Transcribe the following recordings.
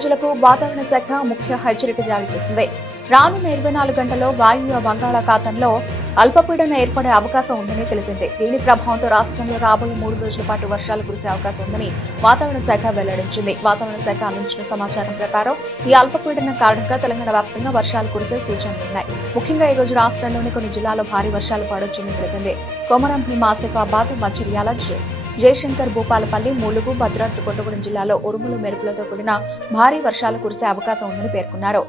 ప్రజలకు వాతావరణ శాఖ ముఖ్య హెచ్చరిక జారీ చేసింది. రానున్న 24 గంటల్లో వాయువ్య బంగాళాఖాతంలో అల్పపీడనం ఏర్పడే అవకాశం ఉందని తెలిపింది. దీని ప్రభావంతో రాష్ట్రంలో రాబోయే 3 రోజుల పాటు వర్షాలు కురిసే అవకాశం ఉందని వాతావరణ శాఖ వెల్లడించింది. వాతావరణ శాఖ అందించిన సమాచారం ప్రకారం ఈ అల్పపీడనం కారణంగా తెలంగాణ వ్యాప్తంగా వర్షాలు కురిసే సూచనలున్నాయి. ముఖ్యంగా ఈ రోజు రాష్ట్రంలోని కొన్ని జిల్లాల్లో భారీ వర్షాలు పడొచ్చని తెలిపింది. కొమరం భీం, ఆసిఫాబాద్, మంచిర్యాల, జయశంకర్, భూపాలపల్లి, ములుగు, భద్రాద్రి కొత్తగూడెం జిల్లాలో ఉరుములు, మెరుపులతో కూడిన భారీ వర్షాలు కురిసే అవకాశం ఉందని పేర్కొన్నారు.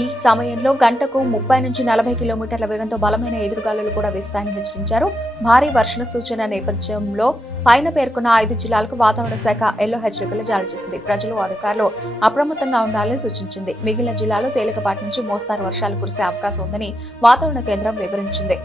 ఈ సమయంలో గంటకు 30 నుంచి 40 కిలోమీటర్ల వేగంతో బలమైన ఎదురుగాలులు కూడా వీస్తాయని హెచ్చరించారు. భారీ వర్ష సూచన నేపథ్యంలో పైన పేర్కొన్న 5 జిల్లాలకు వాతావరణ శాఖ ఎల్లో హెచ్చరికలు జారీ చేసింది. ప్రజలు, అధికారులు అప్రమత్తంగా ఉండాలని సూచించింది. మిగిలిన జిల్లాలో తేలికపాటి నుంచి మోస్తారు వర్షాలు కురిసే అవకాశం ఉందని వాతావరణ కేంద్రం వివరించింది.